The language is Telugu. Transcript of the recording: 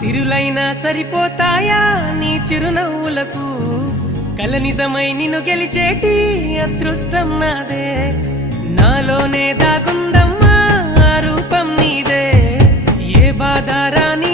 సిరులైనా సరిపోతాయా నీ చిరునవ్వులకు కల నిజమై నిన్ను గెలిచేటి అదృష్టం నాదే నాలోనే దాగుందమ్మా ఆ రూపం నీదే ఏ బాధ రాని